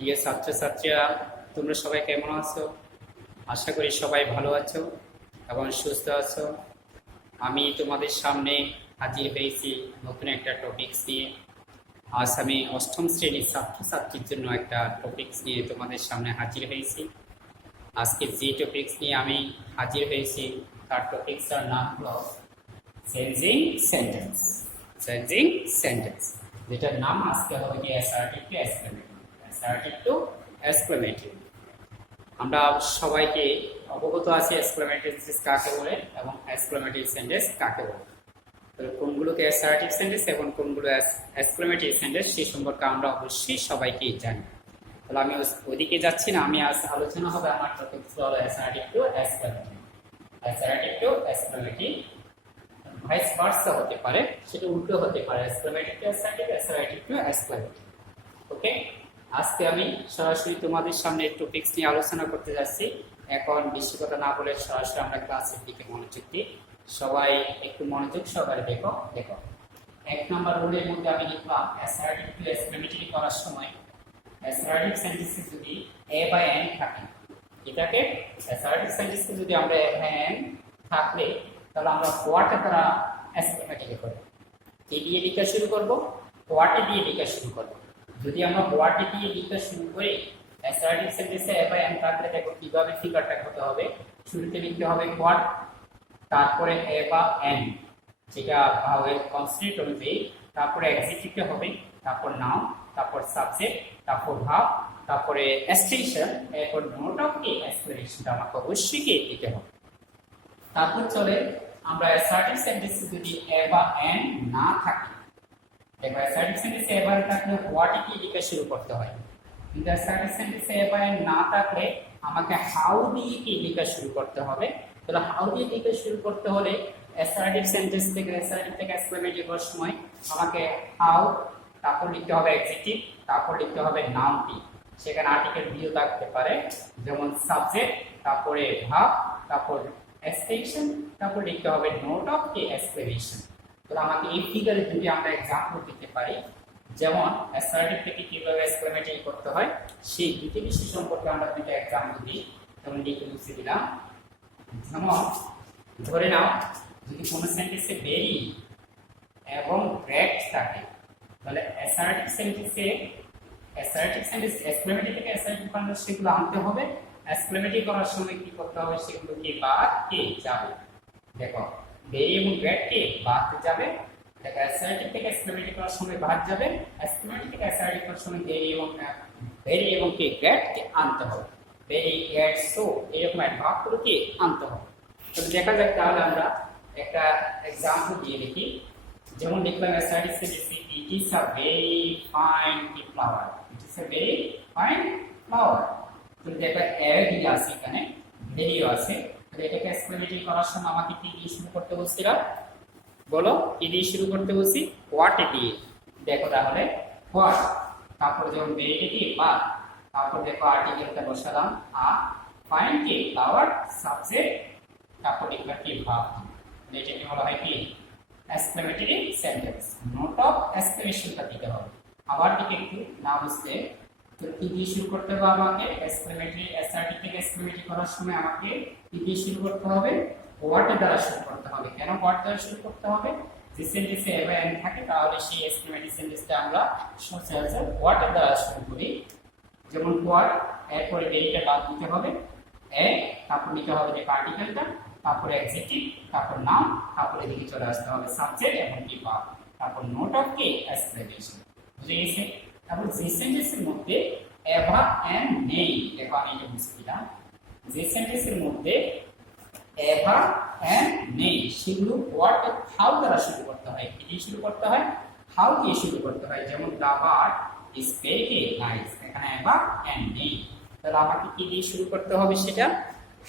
প্রিয় ছাত্রছাত্রীরা, তোমরা সবাই কেমন আছো? আশা করি সবাই ভালো আছো এবং সুস্থ আছো। আমি তোমাদের সামনে হাজির হয়েছি নতুন একটা টপিকস নিয়ে। আজ আমি অষ্টম শ্রেণীর ছাত্রছাত্রীর জন্য একটা টপিকস নিয়ে তোমাদের সামনে হাজির হয়েছি। আজকে যে টপিকস নিয়ে আমি হাজির হয়েছি তার টপিকসটার নাম হলো চেঞ্জিং সেন্টেন্স। চেঞ্জিং সেন্টেন্স, যেটার নাম আজকে হবে কি assertive to exclamative. Assertive to exclamative. আমরা সবাইকে অবগত আছি এক্সক্লেমেটিভ সেন্টেন্স কাকে বলে এবং এক্সক্লেমেটিভ সেন্টেন্স কাকে বলে। তবে কোনগুলোকে অ্যাসার্টিভ সেন্টেন্স এবং কোনগুলো এক্সক্লেমেটিভ সেন্টেন্স সেই সম্পর্কে আমরা অবশ্যই সবাইকেই জানি। তাহলে আমি ওইদিকে যাচ্ছি না, আমি আজ আলোচনা হবে আমার টপিক হলো assertive to exclamative. Assertive to exclamative vice versa হতে পারে, সেটা উল্টো হতে পারে, exclamative to assertive, assertive to exclamative. Okay, আজকে আমি সরাসরি তোমাদের সামনে টপিকস নিয়ে আলোচনা করতে যাচ্ছি। এখন বেশি কথা না বলে সরাসরি আমরা ক্লাসের দিকে মনোযোগ দিই। সবাই একটু মনোযোগ সহকারে দেখো। এক নম্বর রুলের মধ্যে আমি লিখলাম অ্যাসার্টিভ টু এক্সক্লেমেটিভ করার সময় অ্যাসার্টিভ সেন্টেন্সে যদি এ বা এন থাকে, এটাকে অ্যাসার্টিভ সেন্টেন্সে যদি আমরা এ বা এন থাকলে তাহলে আমরা হোয়াট দ্বারা এক্সক্লেমেটিভ করব। কি দিয়ে লেখা শুরু করব? হোয়াট দিয়ে লেখা শুরু করব। যদি আমরা হোয়াট দিয়ে লেখা শুরু করি অ্যাসার্টিভ সেন্টেন্সে এ বা এন থাকলে দেখো কিভাবে ফিগারটা হতে হবে। শুরুতে লিখতে হবে হোয়াট, তারপরে এ বা এন, যেটা ভাওয়েল কনসোনেন্ট অনুযায়ী, তারপরে অ্যাডজেক্টিভটা হবে, তারপর নাউন, তারপর সাবজেক্ট, তারপর ভার্ব, তারপরে এক্সটেনশন, এরপর নোট অফ কি এক্সপ্লেনেশনটা আমাকে অবশ্যই কি দিতে হবে। তারপর চলে আমরা অ্যাসার্টিভ সেন্টেন্সে যদি এ বা এন না থাকে, দেখো অ্যাসার্টিভ সেন্টেন্সে এ বা এন থাকলে হোয়াট কি লেখা শুরু করতে হয়, কিন্তু অ্যাসার্টিভ সেন্টেন্সে এ বা এন না থাকলে আমাকে হাউ দিয়ে কি লেখা শুরু করতে হবে। তাহলে হাউ দিয়ে লেখা শুরু করতে হলে অ্যাসার্টিভ সেন্টেন্স থেকে এক্সক্লেমেটিভ করার সময় আমাকে হাউ, তারপর লিখতে হবে অ্যাডজেক্টিভ, তারপর লিখতে হবে নাউন টি, সেখানে আর্টিকেল দিও থাকতে পারে, যেমন সাবজেক্ট, তারপরে ভার্ব, তারপর এক্সটেনশন, তারপর লিখতে হবে নোট অফ কি এক্সপ্লেনেশন। তাহলে আমাকে এই ফিগারে যদি আমরা एग्जांपल দিতে পারি, যেমন অ্যাসার্টিভ থেকে কিভাবে এক্সক্লেমেটিভ করতে হয় সেই দুটি বিষয় সম্পর্কে আমরা দুটো एग्जांपल দিই। যেমন লিখে দিলাম, যেমন ধরে নাও যদি কোনো সেন্টেন্সে ভেরি এবং গ্রেট থাকে, তাহলে অ্যাসার্টিভ সেন্টেন্স এক্সক্লেমেটিভ থেকে অ্যাসার্টিভ বানানো সেগুলো আনতে হবে। এক্সক্লেমেটিভ করার সময় কি করতে হবে, সেগুলো কি বাদ কে যাবে। দেখো ভেরি এবং গ্রেট কে বাদ যাবে। দেখো অ্যাসার্টিভ থেকে এক্সক্লেমেটিভ করার সময় বাদ যাবে, এক্সক্লেমেটিভ থেকে অ্যাসার্টিভ করার সময় ভেরি এবং কি গ্রেট কে আনতে হবে। ভেরি গ্রেট সো এরকম একটা ভাবগুলো কি আনতে হবে। তো দেখা যাক, তাহলে আমরা একটা एग्जांपल দিয়ে দেখি। যেমন লিখলাম অ্যাসার্টিভ সেন্টেন্সে it is a very fine flower, it is a very fine flower. তো দেখো এ দিয়ে আছে, এখানে ভেরিও আছে। তাহলে এটাকে এক্সপ্লেনেটিভ করার সময় আমাকে কি দিয়ে শুরু করতে বলছিলাম, বলো কি দিয়ে শুরু করতে বলছি? হোয়াট দিয়ে। দেখো তাহলে হোয়াট, তারপর যখন ভেরি দিয়ে বা, তারপর দেখো আর্টিকেলটা বসালাম আ, ফাইন কি ফ্লাওয়ার, সাবজেক্ট, তারপর লিখলাম কি ভার্ব। এটাকে বলা হয় কি এক্সক্লেমেটিভ সেন্টেন্স। নোট অফ এক্সক্লেমেশনটা দিতে হবে। আবার দিকে একটু না বুঝতে, তো কি দিয়ে শুরু করতে হবে আমাকে? এক্সক্লেমেটিভ অ্যাসার্টিভ থেকে এক্সক্লেমেটিভ করার সময় আমাকে কি দিয়ে শুরু করতে হবে? হোয়াট দ্বারা শুরু করতে হবে। কেন হোয়াট দ্বারা শুরু করতে হবে? যে সেন্টেন্সে এ বা এন থাকে তাহলে সেই এক্সক্লেমেটিভ সেন্টেন্সটা আমরা সচরাচর হোয়াট দ্বারা শুরু করি। যেমন হোয়াট, এরপরে ভেরিটা বাদ দিতে হবে, এ, তারপর নিতে হবে যে আর্টিকেলটা, তারপরে অ্যাডজেক্টিভ, তারপর নাউন, তারপরে এদিকে চলে আসতে হবে সাবজেক্ট এবং কি ভার্ব, তারপর নোট অফ কি এক্সপ্লেনেশন। বুঝে গেছে? তারপর যে সেন্টেন্সের মধ্যে এ বা এন নেই, দেখো আমি এটা বুঝে দিলাম, যে সেন্টেন্সের মধ্যে এ বা এন নেই সেগুলো হোয়াট হাউ দ্বারা শুরু করতে হয়। কি দিয়ে শুরু করতে হয়? হাউ দিয়ে শুরু করতে হয়। যেমন the bird is very nice, এখানে এ বা এন নেই, তাহলে আমাকে কি দিয়ে শুরু করতে হবে? সেটা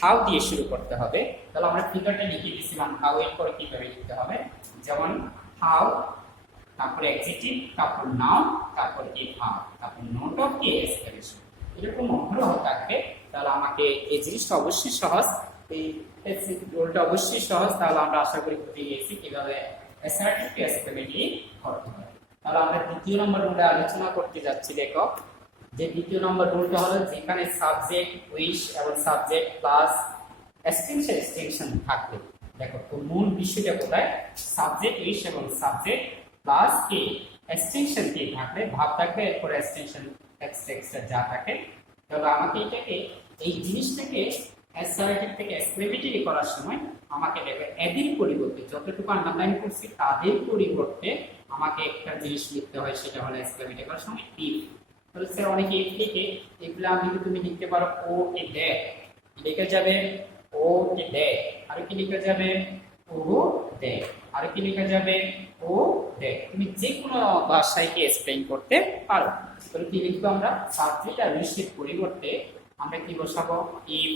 হাউ দিয়ে শুরু করতে হবে। তাহলে আমরা ফিগারটা লিখে দিয়েছিলাম হাউ এর পরে কিভাবে লিখতে হবে। যেমন হাউ, তারপরে অ্যাডজেক্টিভ, তারপর নাউন, তারপর কি ভার্ব, তারপর নোট অফ কি এক্সপ্লেনেশন। এরকম অগ্রহ থাকবে। তাহলে আমাকে এই জিনিসটা অবশ্যই সহজ, এই রোলটা অবশ্যই সহজ। তাহলে আমরা আশা করি বুঝে গিয়েছি কিভাবে অ্যাসার্টিভ টু এক্সক্লেমেটিভ করতে হয়। তাহলে আমরা দ্বিতীয় নম্বর রুলে আলোচনা করতে যাচ্ছি। দেখো যে দ্বিতীয় নম্বর রুলটা হলো যেখানে সাবজেক্ট উইশ এবং সাবজেক্ট প্লাস এক্সটেনশন থাকবে। দেখো তো মূল বিষয়টা কোথায়, সাবজেক্ট উইশ এবং সাবজেক্ট প্লাস কি এক্সটেনশন কি থাকলে ভাব থাকবে, এরপরে এক্সটেনশন এক্সট্রা যা থাকে। তাহলে আমাকে এটাকে এই জিনিসটাকে অ্যাসার্টিভ থেকে এক্সক্লেমেটরি করার সময় আমাকে দেখো এদের পরিবর্তে যতটুকু আন্ডারলাইন করছি তাদের পরিবর্তে আমাকে একটা জিনিস লিখতে হয়, সেটা হলো এক্সক্লেমেটরি করার সময় ইফ। তাহলে স্যার অনেকে ইফ লিখে, এগুলো আমি তুমি লিখতে পারো ও কে দেখ, লিখে যাবে ও কে দেখ, আর কি লিখে যাবে ও দেখ, আর কি লিখে যাবে ও দেখ। তুমি যে কোনো ভাষায় কি এক্সপ্লেইন করতে পারো। তাহলে কি লিখবো আমরা, সাবজেক্ট আর উইশের পরিবর্তে আমরা কি বসাবো ইফ,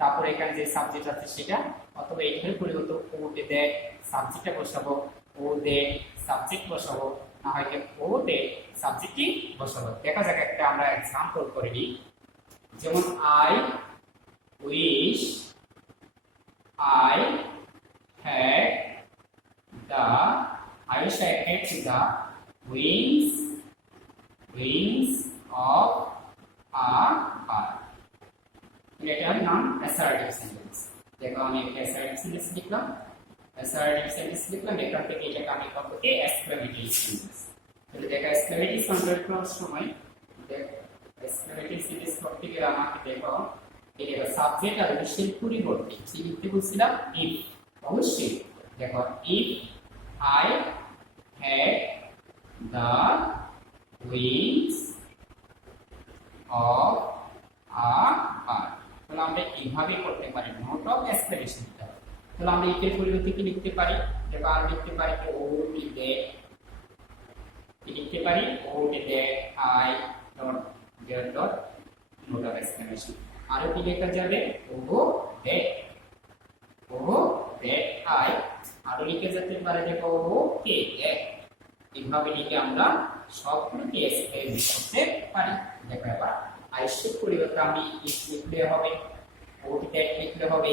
তারপরে এখানে যে সাবজেক্ট আছে সেটা, অথবা এখানে পরিবর্তে ও কে দেখ সাবজেক্টটা বসাবো, ও দে সাবজেক্ট বসাবো, না হয় ও দে সাবজেক্টই বসাবো। দেখা যাক একটা আমরা এক্সাম্পল করে নিই। যেমন I wish I had the I wish I had the wings of a bird. এটা নাম অ্যাসার্টিভ সেন্টেন্স। দেখো আমি একটা অ্যাসার্টিভ সেন্টেন্স লিখলাম, অ্যাসার্টিভ সেন্টেন্স লিখলাম, এখান থেকে এটাকে আমি পাবো কি এক্সক্লেমেটরি সেন্টেন্স। তাহলে দেখো এক্সক্লেমেটরি সেন্টেন্স করার সময় দেখো এক্সক্লেমেটরি সেন্টেন্স করতে গেলে আমাকে দেখো এটা সাবজেক্ট আর উইশের পরিবর্তে কি লিখতে বলছিলাম ইফ। অবশ্যই দেখো if I had the wings of a bird. তাহলে আমরা এইভাবে করতে পারি, নোট অফ এক্সপ্লেনেশন দিতে হবে। তাহলে আমরা এর পরিবর্তে কি লিখতে পারি, দেখো আর লিখতে পারি কি ও টি দে, কি লিখতে পারি ও টি they I dot there dot note of explanation. আরো কি লেখা যাবে ও দে, ও দে আই, আরো লিখে যেতে পারে দেখো ও কে দে। এইভাবে লিখে আমরা সবগুলোকে এক্সপ্লেইন করতে পারি। দেখো এবার আইসের পরিবর্তে আমি ইফ লিখলে হবে, ও দ্যাট লিখলে হবে,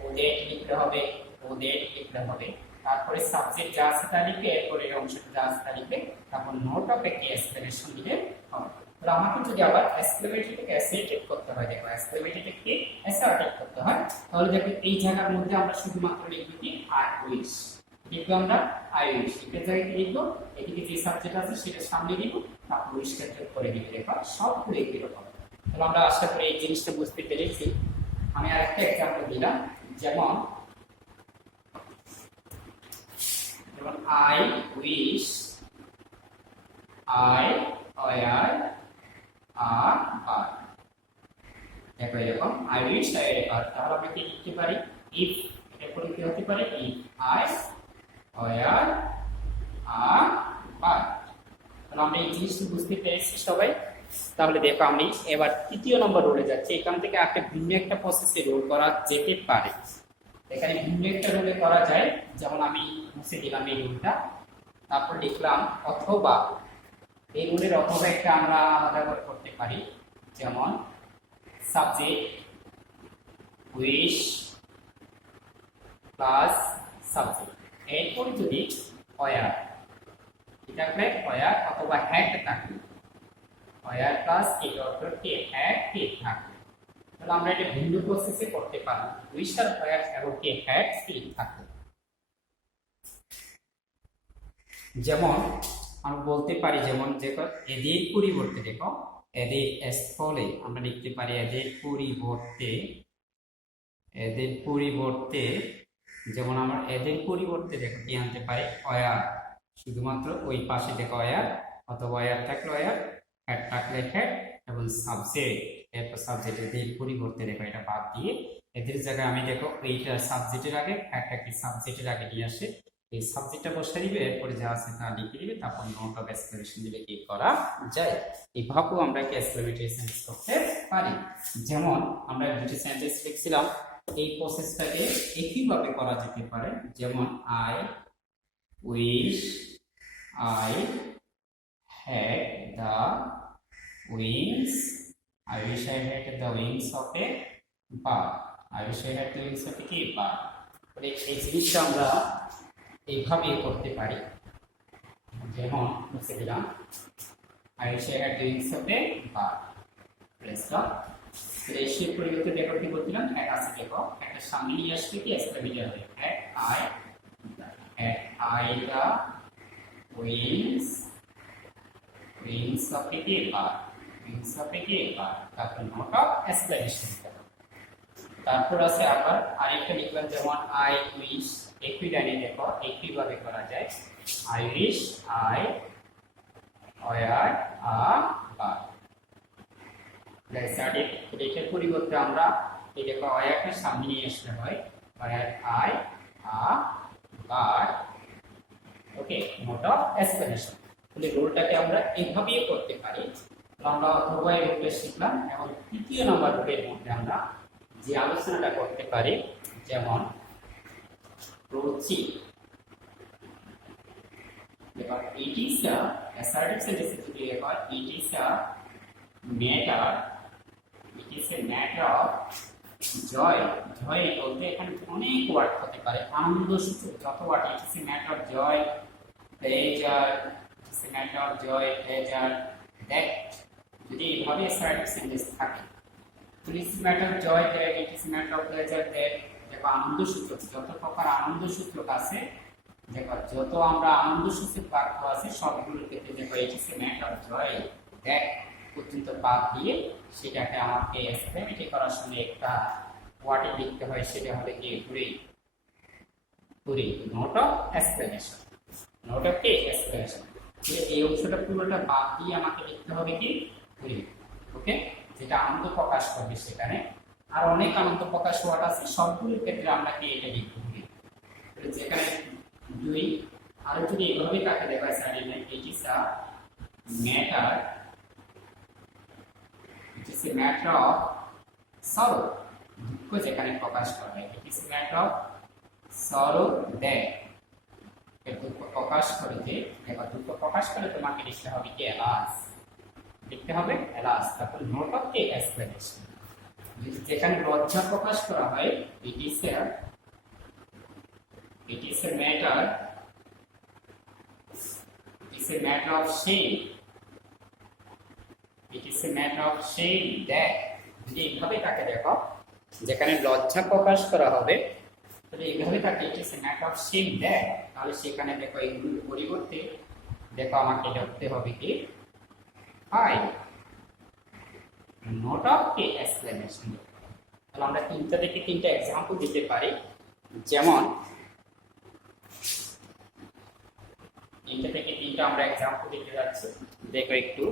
ও দ্যাট লিখলে হবে, ও দ্যাট লিখলে হবে, তারপরে সাবজেক্ট যা আছে তা লিখে, এরপরে এই অংশটা যা আছে তা লিখে, তারপর নোট অফ একটি এক্সপ্লেনেশন দিলে হবে। তাহলে আমাকে যদি আবার এক্সক্লেমেটরিটাকে অ্যাসার্টিভ করতে হয়, দেখো এক্সক্লেমেটরিটাকে অ্যাসার্টিভ করতে হয়, তাহলে দেখো এই জায়গার মধ্যে আমরা শুধুমাত্র লিখব কি আই উইশ, লিখবো আমরা আই উইশ, এটা জায়গায় কি লিখবো, এদিকে যে সাবজেক্ট আছে সেটা সামনে দিব, তারপর উইশটা যোগ করে দিবে। দেখো সবগুলো একই রকম। তাহলে আমরা আশা করি এই জিনিসটা বুঝতে পেরেছি। আমি আরেকটা এক্সাম্পল দিলাম, যেমন I wish I were a bird. দেখো এরকম I wish I were bird. তাহলে আমরা কি লিখতে পারি ইফ, এর পরে কি হতে পারে if I were a bird. তাহলে আমরা এই জিনিসটা বুঝতে পেরেছি সবাই। তাহলে দেখো আমি এবার তৃতীয় নম্বর রুলে যাচ্ছি। এখান থেকে একটা ভিন্ন একটা প্রসেসে রোল করা যেতে পারে। এখানে ভিন্ন একটা রুলে করা যায়, যেমন আমি মুছে দিলাম এই রুলটা, তারপর লিখলাম অথবা, এই রুলের অথবা একটা আমরা আলাদা করে করতে পারি, যেমন সাবজেক্ট উইশ প্লাস সাবজেক্ট, এরপরে যদি ওয়ার থাকলে ওয়ার অথবা হ্যাড থাকলে, ওয়ার প্লাস কি ডট ডট কি হ্যাড কি থাকলে, তাহলে আমরা এটা ভিন্ন প্রসেসে করতে পারি। উইশ আর ওয়ার এবং কি হ্যাড কি থাকলে, যেমন আমরা বলতে পারি, যেমন দেখো এদের পরিবর্তে, দেখো এদের স্থলে আমরা লিখতে পারি এদের পরিবর্তে, এদের পরিবর্তে, যেমন আমরা এদের পরিবর্তে দেখো কি আনতে পারি ওয়ার, শুধুমাত্র ওই পাশে দেখো ওয়ার, অথবা ওয়ার থাকলে ওয়ার, হ্যাড থাকলে হ্যাড, এবং সাবজেক্ট, এরপর সাবজেক্ট এদের পরিবর্তে দেখো এটা বাদ দিয়ে এদের জায়গায় আমি দেখো এইটা সাবজেক্টের আগে, হ্যাডটাকে সাবজেক্টের আগে নিয়ে আসে, এই সাবজেক্টটা বসে দিবে, এরপরে যা আছে তা লিখে দিবে, তারপর নোট অফ এক্সক্লেমেশন দিলে কি করা যায়। এইভাবেও আমরা কি এক্সক্লেমেটরি সেন্টেন্স করতে পারি। যেমন আমরা দুটি সেন্টেন্স লিখছিলাম, এই প্রসেসটাকে একইভাবে করা যেতে পারে। যেমন I wish I had the wings, I wish I had the wings of a bird, I wish I had the wings of a কি বার্ড। এই জিনিসটা আমরা এইভাবে করতে পারি। যেমন মুছে দিলাম, I wish I had doings of a bar. Rest of ratio পরিবর্তে দেখো কি বলছিলাম এক আছে দেখো একটা সামনে নিয়ে আসবে কি এক্সট্রামিডিয়া হবে I the wings of a bar wings of a bar তারপর নোট অফ এক্সপ্লেনেশন তারপর আছে আবার আরেকটা লিখলাম যেমন I wish একই লাইনে দেখো একই ভাবে করা যায় I wish I were a bar এটার পরিবর্তে আমরা এই দেখো একটা সামনে নিয়ে আসতে হয় I a bar okay note of explanation তাহলে রুলটাকে আমরা এইভাবেই করতে পারি আমরা অথবা এই রুলটা শিখলাম এবং তৃতীয় নাম্বার রুলের মধ্যে আমরা যে আলোচনাটা করতে পারি যেমন রুচি এবার it is a assertive sentence যদি হয় it is a matter of joy joy বলতে এখানে অনেক ওয়ার্ড হতে পারে আনন্দ সূচক যত word it is a matter of joy pleasure it is a matter of joy pleasure that যদি এইভাবে assertive sentence থাকে it is a matter of joy that it is a matter of pleasure that দেখো আনন্দ সূচক যত প্রকার আনন্দ সূচক আছে দেখো যত আমরা আনন্দ সূচক বাক্য আছে সবগুলোর ক্ষেত্রে দেখো it is a matter of joy that পর্যন্ত বাদ দিয়ে সেটাকে আমাকে এক্সপ্লেনেট করার সময় একটা ওয়ার্ডে লিখতে হয় সেটা হলো কি Puri note of explanation note of কি এক্সপ্লেনেশন এই অংশটা পুরোটা বাদ দিয়ে আমাকে লিখতে হবে কি পুরি ওকে যেটা আনন্দ প্রকাশ করবে সেখানে আর অনেক আনন্দ প্রকাশ ওয়ার্ড আছে সবগুলোর ক্ষেত্রে আমরা কি এটা লিখতে হবে যেখানে দুই আর যদি এভাবে কাকে দেখায় সাইডে it is a matter it is a matter of sorrow দুঃখ যেখানে প্রকাশ করা হয় it is a matter of sorrow that দুঃখ প্রকাশ করে যে দেখো দুঃখ প্রকাশ করে তোমাকে লিখতে হবে কি alas লিখতে হবে alas তারপর নোট অফ কি এক্সপ্লেনেশন যেখানে লজ্জা প্রকাশ করা হয় it is a matter of shame it is a matter of shame that যদি এইভাবে তাকে দেখো যেখানে লজ্জা প্রকাশ করা হবে তাহলে এইভাবে তাকে it is a matter of shame that তাহলে সেখানে দেখো এইগুলোর পরিবর্তে দেখো আমাকে লিখতে হবে কি I নোট অফ কি এক্সপ্লেনেশন তাহলে আমরা তিনটা থেকে তিনটা एग्जांपल দিতে পারি যেমন তিনটা থেকে তিনটা আমরা एग्जांपल দিতে যাচ্ছি দেখো একটু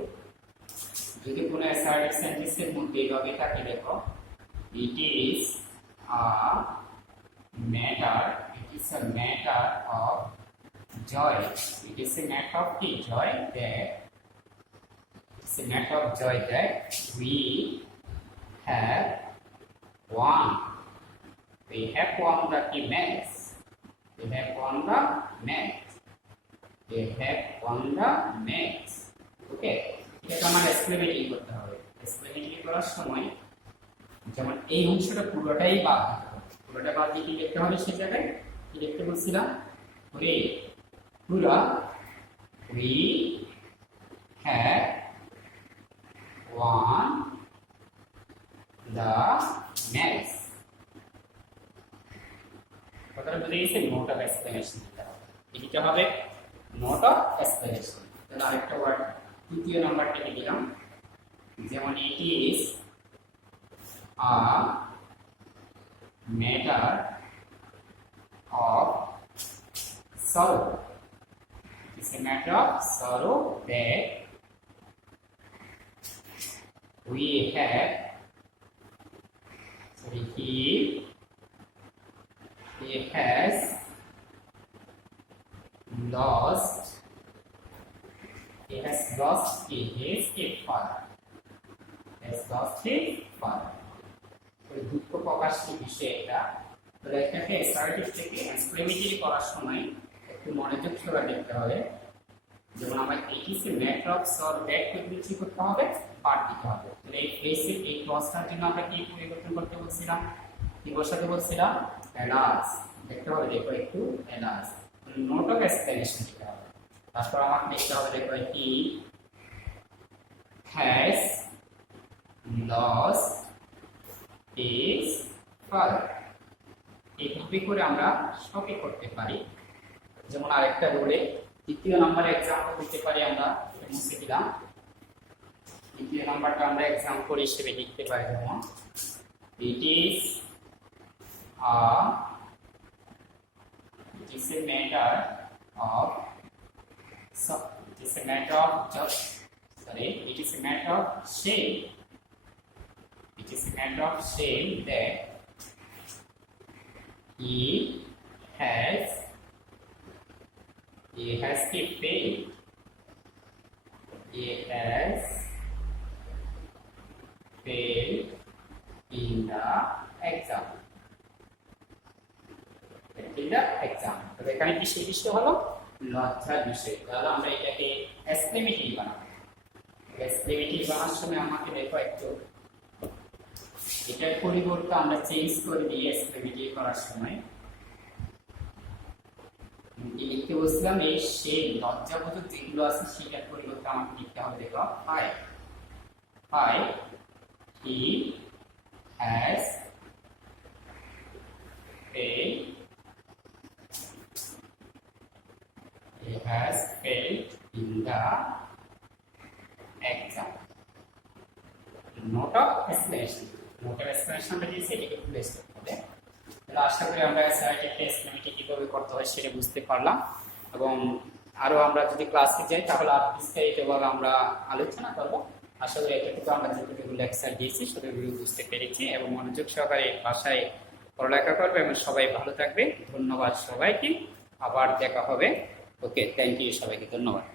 যদি কোনো অ্যাসার্টিভ সেন্টেন্সের মধ্যে এইভাবে থাকে দেখো it is a matter of joy it is a matter of joy that it's a matter of joy that we have won the match they have won the match ওকে এটা আমাদের এক্সপ্লেনেটরি করতে হবে explanatory করার সময় যেমন এই অংশটা পুরোটাই বাদ দিতে হবে পুরোটা বাদ দিয়ে কি লিখতে হবে সেই জায়গায় কি লিখতে বলছিলাম পুরা we have won the match কথাটা বুঝে গেছে নোট অফ এক্সপ্লেনেশন দিতে হবে নোট অফ এক্সপ্লেনেশন তাহলে আরেকটা ওয়ার্ড তৃতীয় নাম্বারটা দিলাম যেমন it is a matter of sorrow it's a matter of sorrow that we have he has lost his father দুঃখ প্রকাশের বিষয় এটা তো এটাকে অ্যাসার্টিভ থেকে এক্সপ্লেনেটরি করার সময় একটু মনোযোগ সহকারে দেখতে হবে যেমন আমার it is a matter of sorrow that কি করতে হবে পার্ট দিতে হবে তাহলে এই ফেসের এই ক্লজটার জন্য আমরা কি পরিবর্তন করতে বলছিলাম কি বসাতে বলছিলাম alas দেখতে হবে দেখো একটু alas নোট অফ এক্সপ্লেনেশন দিতে হবে তারপর আমাকে লিখতে হবে দেখো has lost his father। এইভাবে করে আমরা সবই করতে পারি। যেমন আরেকটা রুলে দ্বিতীয় নম্বরে এক্সাম্পল দিতে পারি আমরা, মুছে দিলাম। দ্বিতীয় নাম্বারটা আমরা এক্সাম্পল হিসেবে লিখতে পারি, যেমন it is a matter of shame that he has failed in the exam। তবে এখানে কি সেই বিষয় হলো লজ্জার বিষয়। তাহলে আমরা এটাকে এক্সক্লেমেটিভ বানাবো। এক্সক্লেমেটিভ বানানোর সময় আমাকে দেখো একটু এটার পরিবর্তে আমরা চেঞ্জ করে দিই। এক্সক্লেমেটিভ করার সময় লিখতে বলছিলাম এই সেই লজ্জাবোধক যেগুলো আছে সেটার পরিবর্তে আমাকে লিখতে হবে, দেখো he has failed in the exam। Note of এক্সপ্লেনেশনটা দিয়ে সেটাকে প্লেস করতে হবে। তাহলে আশা করি আমরা স্যারকে এক্সপ্লেনেশনটি কিভাবে করতে হয় সেটা বুঝতে পারলাম, এবং আরো আমরা যদি ক্লাসে যাই তাহলে আর বিস্তারিতভাবে আমরা আলোচনা করবো। আশা করি এতটুকু আমরা যতটুকু লেকচার দিয়েছি সেগুলো বুঝতে পেরেছি এবং মনোযোগ সহকারে ভাষায় পড়ালেখা করবে এবং সবাই ভালো থাকবে। ধন্যবাদ সবাইকে, আবার দেখা হবে। ওকে, থ্যাংক ইউ সবাইকে, ধন্যবাদ।